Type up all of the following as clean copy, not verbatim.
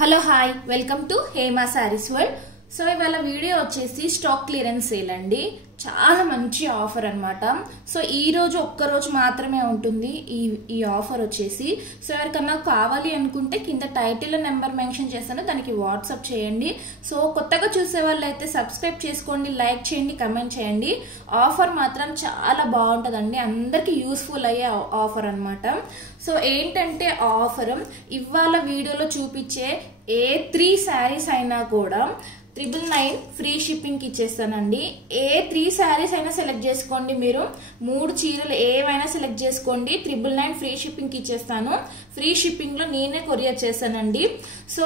Hello hi welcome to Hema saris world. So ఇవాళ video వచ్చేసి stock clearance sale అండి. చాలా మంచి ఆఫర్ అన్నమాట. సో ఈ రోజు ఒక్కరోజు మాత్రమే ఉంటుంది ఈ ఆఫర్ వచ్చేసి. సో ఎవరికన్నా కావాలి అనుకుంటే కింద టైటిల్ నెంబర్ మెన్షన్ చేస్తాను, దానికి వాట్సాప్ చేయండి. సో కొత్తగా చూసే వాళ్ళు అయితే సబ్స్క్రైబ్ చేసుకోండి, లైక్ చేయండి, కమెంట్ చేయండి. ఆఫర్ మాత్రం చాలా బాగుంటుందండి, అందరికి యూస్ఫుల్ అయ్యే ఆఫర్ అన్నమాట. సో ఏంటంటే ఆఫర్ ఇవాళ వీడియోలో చూపించే ఏ 3 శారీస్ అయినా కూడా 999 ఫ్రీ షిప్పింగ్ ఇచ్చేస్తానండి. ఏ 3 శారీస్ అయినా సెలెక్ట్ చేసుకోండి, మీరు 3 చీరలు ఏవైనా సెలెక్ట్ చేసుకోండి, 999 ఫ్రీ షిప్పింగ్ ఇచ్చేస్తాను. ఫ్రీ షిప్పింగ్ లో నేనే కొరియర్ చేస్తానండి. సో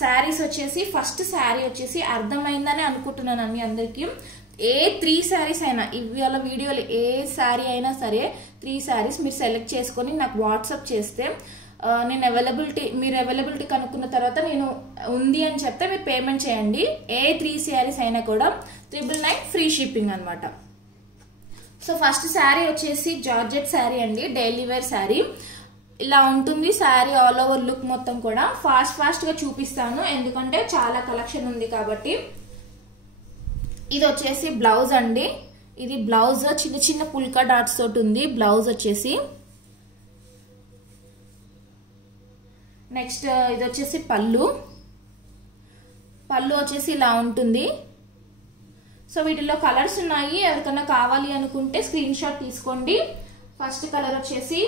శారీస్ వచ్చేసి ఫస్ట్ శారీ వచ్చేసి అర్థమైందని అనుకుంటున్నాను మీ అందరికి. ఏ 3 శారీస్ అయినా ఇవాళ వీడియోలో ఏ శారీ అయినా సరే 3 శారీస్ మీరు సెలెక్ట్ చేసుకొని నాకు వాట్సాప్ చేస్తే నేను మీరు అవైలబిలిటీ కనుక్కున్న తర్వాత నేను ఉంది అని చెప్తే మీరు పేమెంట్ చేయండి. ఏ 3 శారీస్ అయినా కూడా 999 ఫ్రీ షిప్పింగ్ అనమాట. సో ఫస్ట్ శారీ వచ్చేసి జార్జెట్ శారీ అండి, డైలీ వేర్ శారీ. ఇలా ఉంటుంది శారీ, ఆల్ ఓవర్ లుక్ మొత్తం కూడా. ఫాస్ట్ గా చూపిస్తాను ఎందుకంటే చాలా కలెక్షన్ ఉంది కాబట్టి. ఇది వచ్చేసి బ్లౌజ్ అండి. ఇది బ్లౌజ్ చిన్న చిన్న పుల్కా డాట్స్ తోటి ఉంది బ్లౌజ్ వచ్చేసి. నెక్స్ట్ ఇది వచ్చేసి పళ్ళు వచ్చేసి ఇలా ఉంటుంది. సో వీటిలో కలర్స్ ఉన్నాయి, ఎవరికన్నా కావాలి అనుకుంటే స్క్రీన్ షాట్ తీసుకోండి. ఫస్ట్ కలర్ వచ్చేసి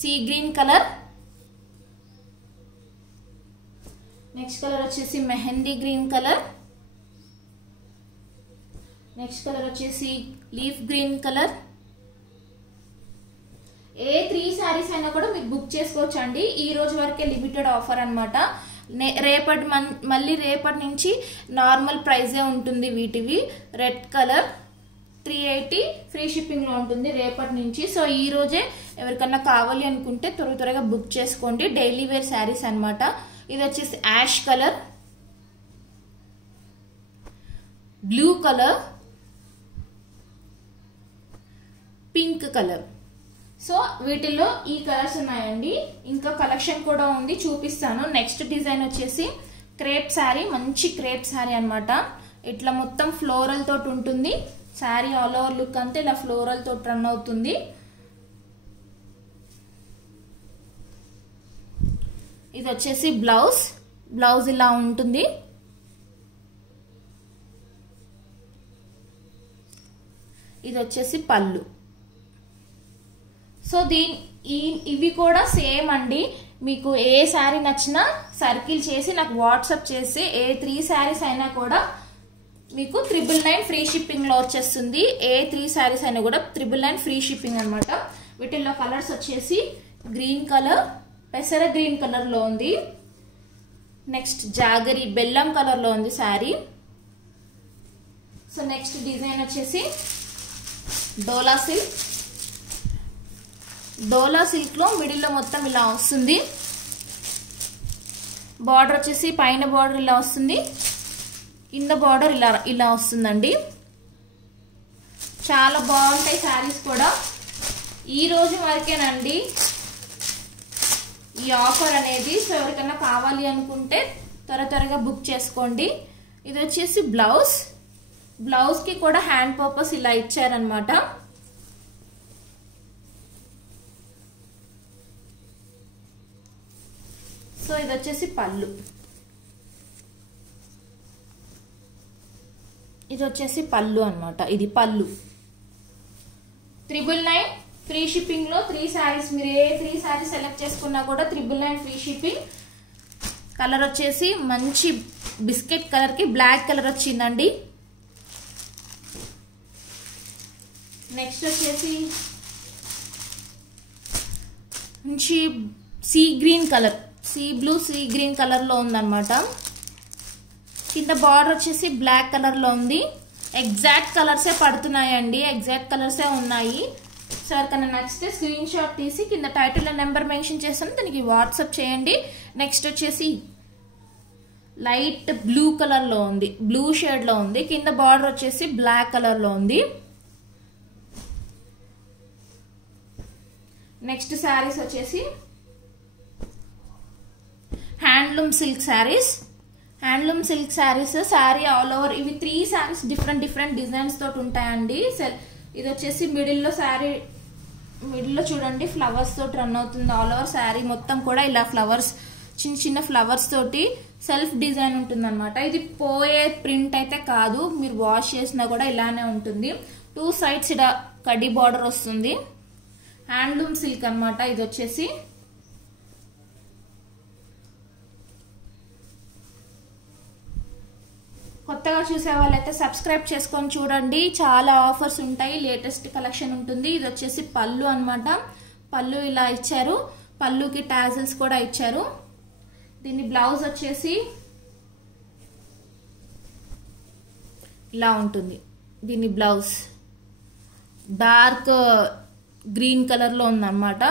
sea green colour. Next colour వచ్చేసి mehndi green colour. Next colour వచ్చేసి లీఫ్ గ్రీన్ కలర్. ఏ 3 శారీస్ అయినా కూడా మీరు బుక్ చేసుకోవచ్చు అండి. ఈ రోజు వరకే లిమిటెడ్ ఆఫర్ అనమాట. మళ్ళీ రేపటి నుంచి నార్మల్ ప్రైజే ఉంటుంది వీటివి. రెడ్ కలర్ 380 ఫ్రీ షిప్పింగ్ లో ఉంటుంది రేపటి నుంచి. సో ఈ రోజే ఎవరికన్నా కావాలి అనుకుంటే త్వరగా బుక్ చేసుకోండి. డైలీ వేర్ శారీస్ అనమాట. ఇది వచ్చేసి ash colour, blue colour, pink colour. So వీటిల్లో ఈ కలర్స్ ఉన్నాయండి. ఇంకా కలెక్షన్ కూడా ఉంది, చూపిస్తాను. నెక్స్ట్ డిజైన్ వచ్చేసి క్రేప్ శారీ, మంచి క్రేప్ శారీ అనమాట. ఇట్లా మొత్తం ఫ్లోరల్ తోటి ఉంటుంది శారీ. ఆల్ ఓవర్ లుక్ అంతా ఇలా ఫ్లోరల్ తోటి రన్ అవుతుంది. ఇది వచ్చేసి బ్లౌజ్ ఇలా ఉంటుంది. ఇది వచ్చేసి పళ్ళు. సో ఇవి కూడా సేమ్ అండి. మీకు ఏ శారీ నచ్చినా సర్కిల్ చేసి నాకు వాట్సాప్ చేసి ఏ 3 శారీస్ అయినా కూడా మీకు 999 ఫ్రీ షిప్పింగ్ లో వచ్చేస్తుంది. ఏ 3 శారీస్ అయినా కూడా 999 ఫ్రీ షిప్పింగ్ అనమాట. వీటిల్లో కలర్స్ వచ్చేసి గ్రీన్ కలర్, పెసర గ్రీన్ కలర్ లో ఉంది. నెక్స్ట్ జాగరి బెల్లం కలర్ లో ఉంది శారీ. సో నెక్స్ట్ డిజైన్ వచ్చేసి డోలా సిల్క్ లో మిడిల్ లో మొత్తం ఇలా వస్తుంది. బార్డర్ వచ్చేసి పైన బార్డర్ ఇలా వస్తుంది, కింద బార్డర్ ఇలా వస్తుందండి. చాలా బాగుంటాయి శారీస్ కూడా. ఈ రోజు వరకేనండి ఈ ఆఫర్ అనేది. సో ఎవరికన్నా కావాలి అనుకుంటే త్వరగా బుక్ చేసుకోండి. ఇది వచ్చేసి బ్లౌజ్ కి కూడా హ్యాండ్ పర్పస్ ఇలా ఇచ్చారనమాట. సో ఇది వచ్చేసి పళ్ళు. ఇది వచ్చేసి పళ్ళు అనమాట. ఇది పళ్ళు. 999 ఫ్రీ షిప్పింగ్ లో 3 శారీస్, మీరు ఏ 3 శారీస్ సెలెక్ట్ చేసుకున్నా కూడా 999 ఫ్రీ షిప్పింగ్. కలర్ వచ్చేసి మంచి బిస్కెట్ కలర్ కి బ్లాక్ కలర్ వచ్చిందండి. నెక్స్ట్ వచ్చేసి మంచి sea blue sea green colour లో ఉందన్నమాట. కింద బార్డర్ వచ్చేసి బ్లాక్ కలర్ లో ఉంది. ఎగ్జాక్ట్ కలర్సే పడుతున్నాయండి, ఎగ్జాక్ట్ కలర్సే ఉన్నాయి. సో ఎవరికైనా నచ్చితే స్క్రీన్ షాట్ తీసి కింద టైటిల్ నెంబర్ మెన్షన్ చేస్తాను, దానికి వాట్సాప్ చేయండి. నెక్స్ట్ వచ్చేసి లైట్ బ్లూ కలర్ లో ఉంది, బ్లూ షేడ్ లో ఉంది. కింద బార్డర్ వచ్చేసి బ్లాక్ కలర్ లో ఉంది. నెక్స్ట్ శారీస్ వచ్చేసి handloom silk saris. Handloom silk saris, sari all over ఇవి 3 శారీస్ డిఫరెంట్ డిజైన్స్ తోటి ఉంటాయండి. ఇది వచ్చేసి మిడిల్లో శారీ, మిడిల్లో చూడండి ఫ్లవర్స్ తోటి రన్ అవుతుంది. ఆల్ ఓవర్ శారీ మొత్తం కూడా ఇలా ఫ్లవర్స్, చిన్న ఫ్లవర్స్ తోటి సెల్ఫ్ డిజైన్ ఉంటుంది అనమాట. ఇది పోయే ప్రింట్ అయితే కాదు, మీరు వాష్ చేసినా కూడా ఇలానే ఉంటుంది. 2 సైడ్స్ ఇలా కడ్డీ బార్డర్ వస్తుంది. హ్యాండ్లూమ్ సిల్క్ అనమాట. ఇది వచ్చేసి కొత్తగా చూసే వాళ్ళైతే సబ్స్క్రైబ్ చేసుకొని చూడండి, చాలా ఆఫర్స్ ఉంటాయి, లేటెస్ట్ కలెక్షన్ ఉంటుంది. ఇది వచ్చేసి పళ్ళు అనమాట. పళ్ళు ఇలా ఇచ్చారు, పళ్ళుకి టాజిల్స్ కూడా ఇచ్చారు. దీని బ్లౌజ్ వచ్చేసి ఇలా ఉంటుంది. దీని బ్లౌజ్ డార్క్ గ్రీన్ కలర్ లో ఉందన్నమాట.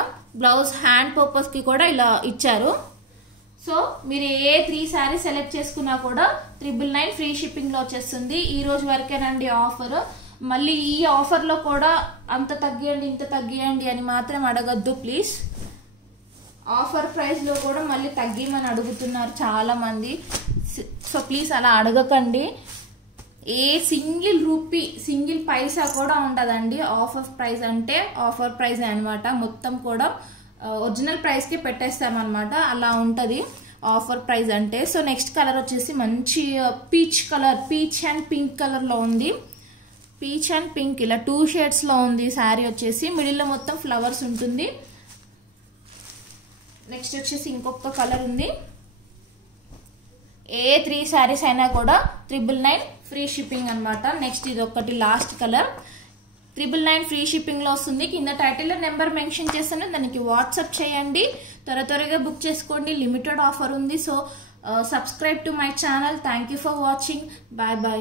బ్లౌజ్ హ్యాండ్ పర్పస్ కి కూడా ఇలా ఇచ్చారు. సో మీరు ఏ 3 శారీ సెలెక్ట్ చేసుకున్నా కూడా 999 ఫ్రీ షిప్పింగ్ లో వచ్చేస్తుంది. ఈ రోజు వరకేనండి ఆఫర్. మళ్ళీ ఈ ఆఫర్ లో కూడా అంత తగ్గియండి ఇంత తగ్గియండి అని మాత్రం అడగద్దు ప్లీజ్. ఆఫర్ ప్రైస్ లో కూడా మళ్ళీ తగ్గిమని అడుగుతున్నారు చాలా మంది. సో ప్లీజ్ అలా అడగకండి. ఏ సింగిల్ పైసా కూడా ఉండదండి. ఆఫర్ ప్రైస్ అంటే ఆఫర్ ప్రైస్ అనమాట. మొత్తం కూడా ఒరిజినల్ ప్రైస్ కి పెట్టేస్తామన్నమాట. అలా ఉంటది ఆఫర్ ప్రైస్ అంటే. సో నెక్స్ట్ కలర్ వచ్చేసి మంచి peach colour, peach and pink colour లో ఉంది. పీచ్ అండ్ పింక్ ఇలా 2 షేడ్స్ లో ఉంది శారీ వచ్చేసి. మిడిల్ లో మొత్తం ఫ్లవర్స్ ఉంటుంది. నెక్స్ట్ వచ్చేసి ఇంకొక కలర్ ఉంది. ఏ 3 శారీస్ అయినా కూడా 999 ఫ్రీ షిప్పింగ్ అనమాట. నెక్స్ట్ ఇది ఒకటి లాస్ట్ కలర్. 999 ఫ్రీ షిప్పింగ్ లో వస్తుంది. కింద టైటిల్ నెంబర్ మెన్షన్ చేస్తాను, దానికి వాట్సాప్ చేయండి. త్వరగా బుక్ చేసుకోండి. లిమిటెడ్ ఆఫర్ ఉంది. So subscribe to my channel. Thank you for watching. Bye bye.